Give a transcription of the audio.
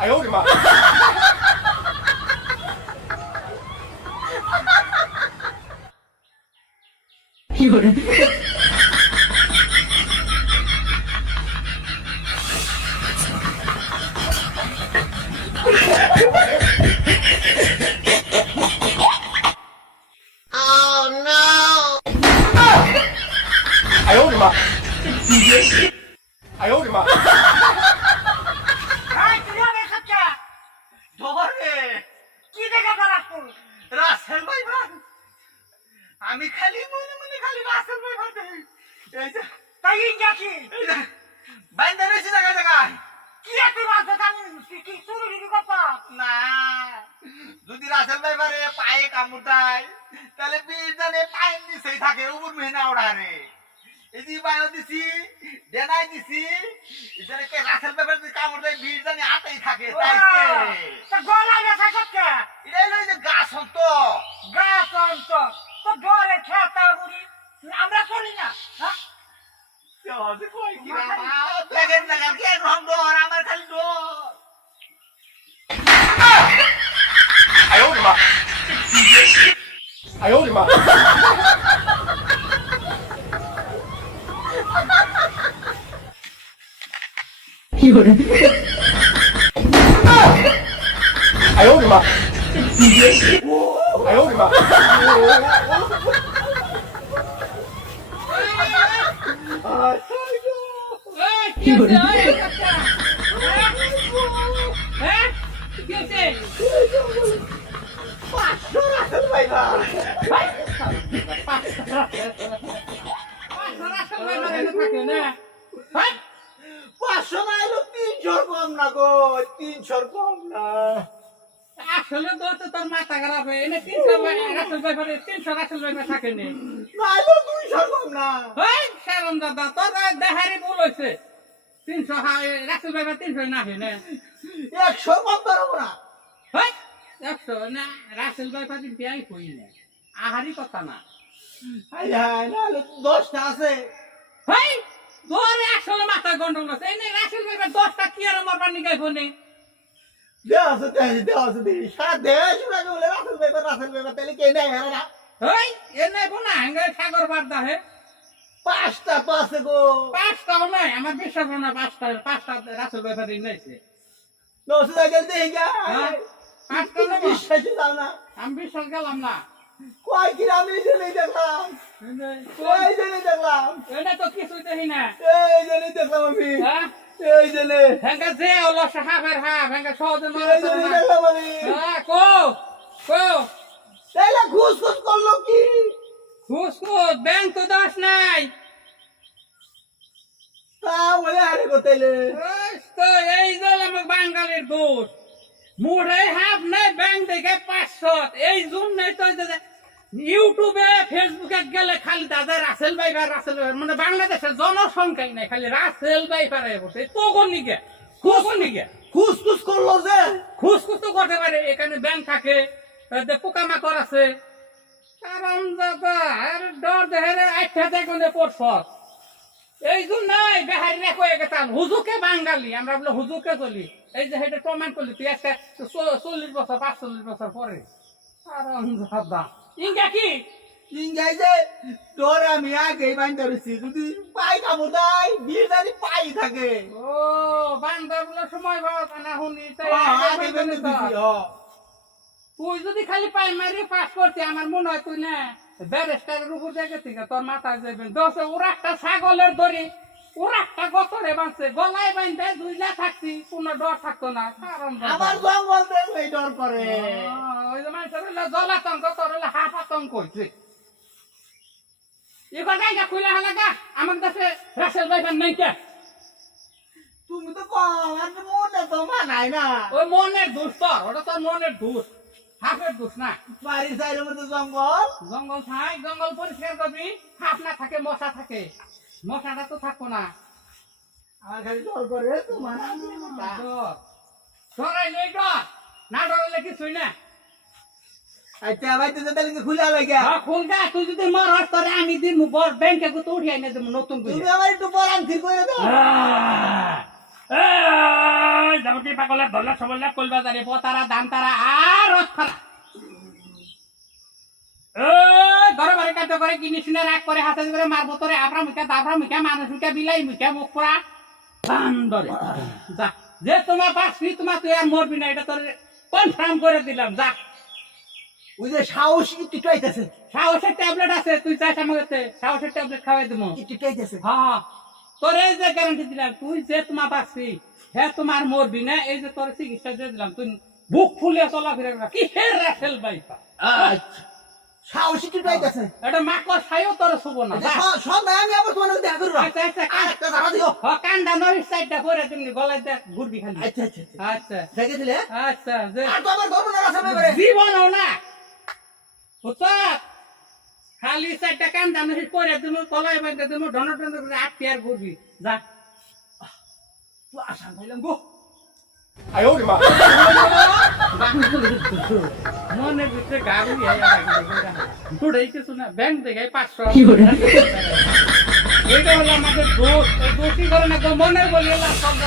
哎呦我的妈！有人。哎呦我的妈！哎呦我的妈！ রাসেল ভাই আমি খালি মনে মনে খালি রাসেল ভাই ভাবতে এই যে তাই ইঞ্জাকি বাইন্দা রয়েছে জায়গা জায়গায় কি এত রাতে আমি কি চুরি করতে না যদি রাসেল ভাই বারে পায়ে কামড় দেয় তাহলে বীর জানে পায়ের নিচেই থাকে উপর মেহনা ওড়ারে এই যে বায়ো দিছি ডেনাই দিছি এখানে কে রাসেল ভাই বারে কামড় দেয় বীর জানে হাতেই থাকে তাইতে তা গলা ব্যথা করতে এটা হলো যে গাছ অন্ত গাছ অন্ত তো ডরে খেতা বুড়ি আমরা চলি না হ্যাঁ দেখেন না কি একরকম ডর আমার খালি ডর 哎呦我的妈！哎呦我的妈！有人。哎呦我的妈！哎呦我的妈！有人。 500 না এলো 300 কম না গো 300 কম না আসলে তো তোর মাথা খারাপ হয়ে এনে 300 রাসেল ভাই করে 300 রাসেল ভাই থাকে নে না এলো 200 কম না ওই শারম দাদা তোর দেহারি ভুল হইছে 300 রাসেল ভাই 300 না হয় না 100 কম পারবো না ওই 100 না রাসেল ভাই পাতি বিয়াই কই না আহারি কথা না হাই হাই না এলো 10টা আছে ওই তোর আসলে মাথা গন্ডগোল আছে এনে রাসেল ভাই 10টা কি আর মারবার নিগাই ফোনে দেওয়া আছে দিদি সারা দেশ উড়াকে বলে রাসেল পেপার তাহলে কে নেয় হ্যাঁ না ওই এনে কোনা হাঙ্গে সাগর বারদা হে 5টা তো আছে গো 5টাও নাই আমার বিশ্বাস হয় না 5টা রাসেল ভাই পাতি নাইছে 10 টাকা দিয়ে যা হ্যাঁ 5টা না বিশ্বাস দাও না আমি বিশ্বাস গেলাম না কয় কি আমি জেনে দেখলাম এই জেনে দেখলাম এটা তো কিছুই দেখি না এই জেনে দেখলাম আমি হ্যাঁ এই জেনে হেঙ্গা যে হলো সাহাবের হাফ হেঙ্গা সহজে এই মারা জেনে যাবে না দেখলাম আমি হ্যাঁ কো কো তাইলে ঘুষ ঘুষ করলো কি ঘুষ ঘুষ ব্যাংক তো দোষ নাই তা বলে আরে গোতেলে ওই তো এই যে আমার বাঙালির দোষ মুড়ে হাফ নাই ব্যাংক থেকে 500 এই জন্য তো ইউটিউবে ফেসবুকে গেলে খালি দাদা রাসেল ভাই মানে বাংলাদেশের জনসংখ্যাই নাই খালি রাসেল ভাই পারে বসে তো কোনিকে কোনিকে ঘুষ ঘুষ করলো যে খুশ তো করতে পারে এখানে ব্যাংক থাকে পোকামাকড় আছে কারণ দাদা আর ডর দেহের আইঠা দেখনে পড়ছ এই জন্য নাই বেহারি রেখে গেতাম হুজুকে বাঙালি আমরা বলে হুজুকে চলি এই যে হেটা প্রমাণ করলি তুই একটা 40 বছর 45 বছর পরে কারণ দাদা ইঙ্গা কি ইংগাই যে তোর আমি আগেই বাইন্দা রয়েছি যদি পাই কামো দেয় বিয়ে জানি পাই থাকে ও বান্দরগুলো সময় পাওয়া না শুনি আগে বেঁধে দিছি তুই যদি খালি প্রাইমারি পাস করতে আমার মনে হয় তুই না ব্যারিস্টারের উপর জায়গা থেকে তোর মাথায় যাবেন দশে ওরা একটা ছাগলের দড়ি ওরা একটা গতরে বাঁচছে গলায় বাঁধতে 2 লাখ থাকছি কোনো ডর থাকতো না কারণ আমার জঙ্গল দেখলেই ডর করে ওই যে মানুষের জলাতঙ্ক তোর হলে হাফ আতঙ্ক হয়েছে এবার জায়গা খুলে হালাগা আমার কাছে রাসেল ভাইবার নাই কে তুমি তো কম আর মনে তো মানাই না ওই মনের দোষ তোর ওটা তোর মনের দোষ হাফের দোষ না বাড়ির সাইডের মধ্যে জঙ্গল জঙ্গল থাক জঙ্গল পরিষ্কার করবি হাফ না থাকে মশা থাকে মশাটা তো থাকবো না আমার খালি ডর করে তোমার ডরাইলে ডর না ডরাইলে কিছুই না আচ্ছা ভাই তো তাহলে খুলে লাগে খুলগা তুই যদি মরস তোরে আমি দিমু বড় ব্যাংকে তো উঠিয়ে এনে দেবো নতুন করে তুমি আমার একটু পরান ঠিক করে দাও জামটি পাগলা ধরলা সবলা কলবা জানি পতারা দান তারা আর অক্ষরা ঘরে ঘরে কাজ করে কিনি শুনে রাগ করে হাতে করে মারবো তোরে আপরা মুখে দাবরা মুখে মানুষ মুখে বিলাই মুখে মুখ পড়া দান ধরে যা যে তোমার বাঁচবি তোমার তুই আর মরবি না এটা তোর কনফার্ম করে দিলাম যা ওই যে সাহস একটু চাইতেছে, সাহসের ট্যাবলেট আছে তুই চাস আমাকে সাহসের ট্যাবলেট খাওয়াই দেবো একটু চাইতেছে। হ্যাঁ তোর এই যে গ্যারান্টি দিলাম তুই যে তোমার বাঁচবি হ্যাঁ তোমার মরবি না এই যে তোর চিকিৎসা দিয়ে দিলাম তুই বুক ফুলে চলাফেরা করা কি হের রাখেল বাইপা আচ্ছা, সাহস একটু চাইতেছে। এটা মাকড় ছাইও তোর শুভ না যা। সন্ধ্যায় আমি আবার তোমার দেখা করবো। আচ্ছা আচ্ছা একটা জানা দিও। কান্দা নয় সাইডটা করে তুমি গলায় দেখ ঘুরবি খালি আচ্ছা আচ্ছা আচ্ছা। আচ্ছা দেখে দিলে আচ্ছা যে আর তো আমার গভর্নর আছে ব্যাপারে। জীবনও না বুঝছ খালি সাইডটা কান্দা নয় করে তুমি গলায় বেঁধে তুমি ধন ধন করে আটকে আর ঘুরবি যা তো আশা পাইলাম গো। 哎呦我的妈！ মনের ভিতরে গাড়ি ঘুরে কিছু না ব্যাংক থেকে 500 কি করে? এইটা হলো আমাদের দোষ এই দোষী করে না মনের বলি শব্দ